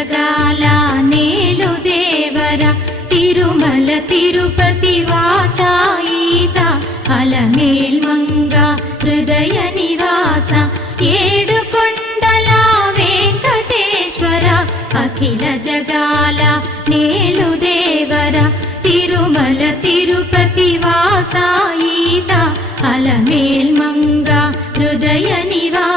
జగాల నేలు దేవర తిరుమల తిరుపతి వాస ఈసా అలమేల్ మంగ హృదయ నివాస ఏడు కొండల వెంకటేశ్వర అఖిల జగాల నేలు దేవర తిరుమల తిరుపతి వాస ఈసా అలమేల్ మంగ హృదయ నివాస